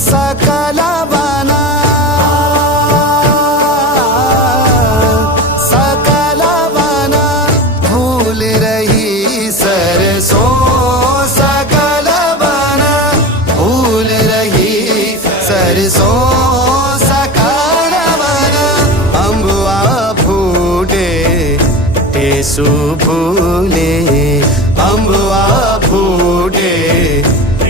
सकल बना, सकल बना भूल रही सरसों, सकल बना भूल रही सरसों, सकल बना अम्बुआ फूटे टेसु फूले, अम्बुआ